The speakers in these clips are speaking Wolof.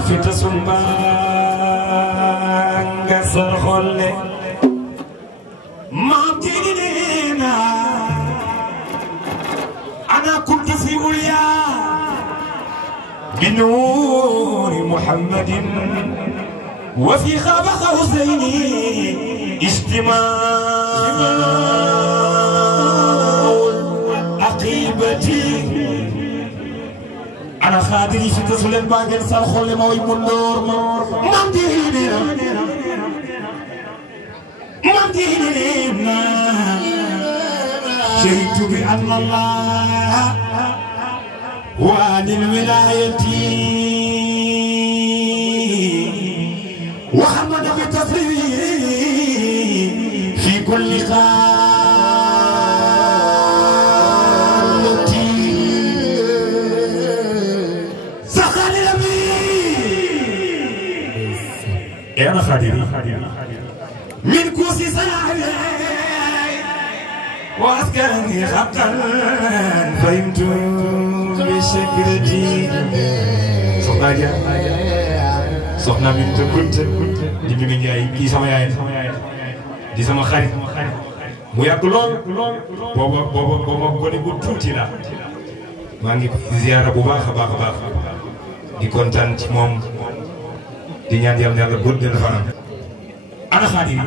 في تسمبان كسر خلي ما بتجينا أنا كنت في أولياء بنور محمد وفي خاب قوسين اجتماع عقيبتي أنا خادري في تسلل باقي سالخول موي منور مام ديننا شهدت بأن الله وعن الولاية وحمد بتصريف في كل خالتي سخالي لبي يا أنا خادري من كوسي سلاحي وأسكنني خطا فهمت بشكرتي soxna min te kunt di mi njaay kii sama yaay di sama xarit mu yàgg lool booba gone bu tuuti la maa ngi ziyaara bu baax a baax a baax di kontaan ci moom di ñaan yàlla guddal fanam ana xaadim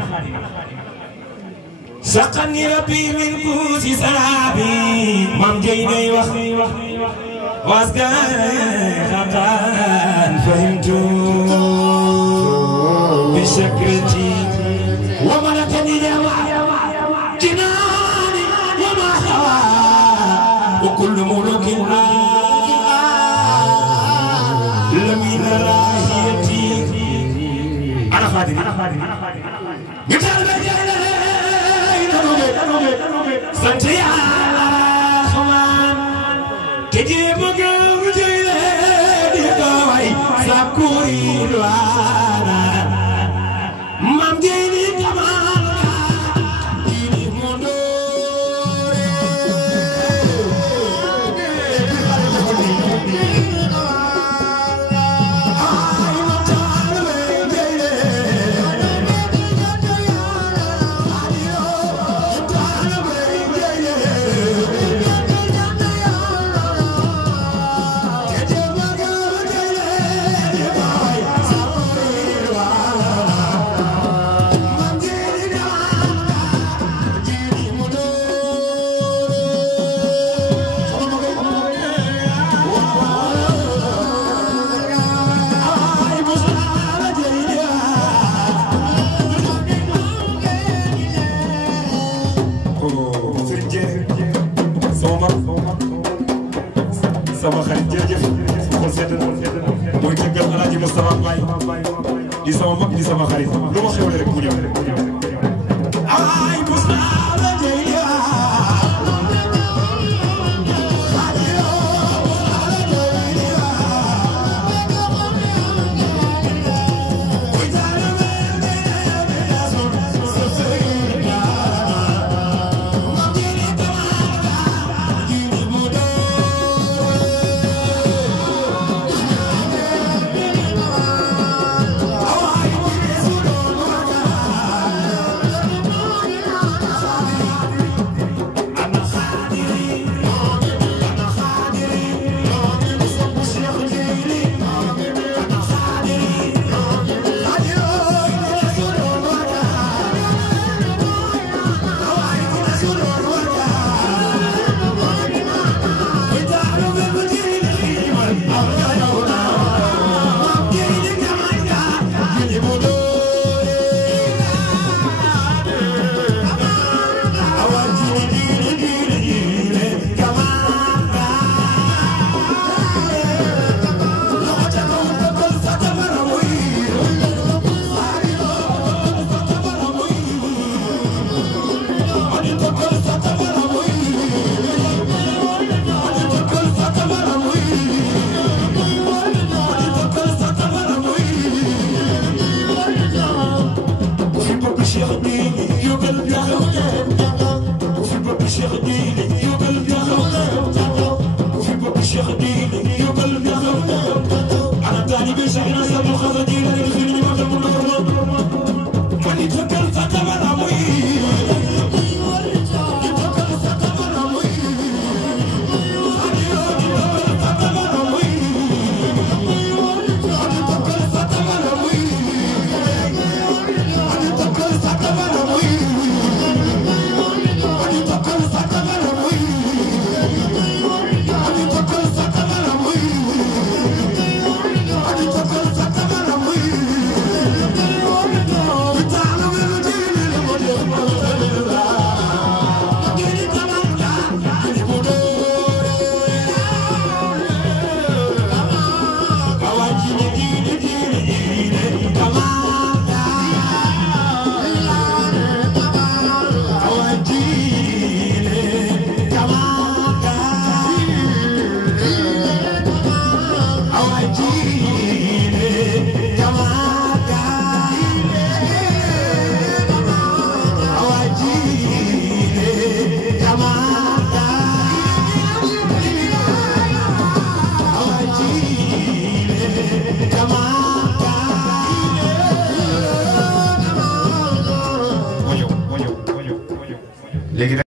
saqani rabbi min kuusi saraabi mam jey day wax واسكن فهمت بشكرتي وملكني جناني وما خوا وكل ملوك لمن راهيتي انا خادم قتال بجاي سنتي تجي مقام جيدي قوي ساكوري الوانا مام جيني كمان جيني مندوري sama xarit jërëjëf xol sedd na mooy tëggal Alaaji Moustapha Mbaye di sama mag di sama xarit lu ma xewle rek mu ñëw ay léegi